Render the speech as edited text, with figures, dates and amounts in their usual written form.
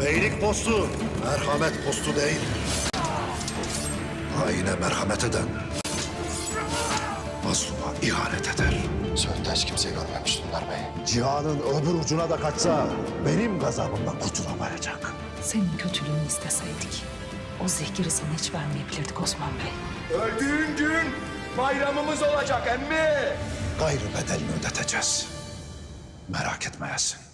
Beylik postu, merhamet postu değil. Haine merhamet eden, mazluma ihanet eder. Söğüt'te hiç kimseyi görmemiş Dündar Bey. Cihanın öbür ucuna da kaçsa benim gazabımdan kurtulamayacak. Senin kötülüğünü isteseydik o zehiri sana hiç vermeyebilirdik Osman Bey. Öldüğün gün bayramımız olacak emmi. Gayrı bedelini ödeteceğiz. Merak etmeyesin.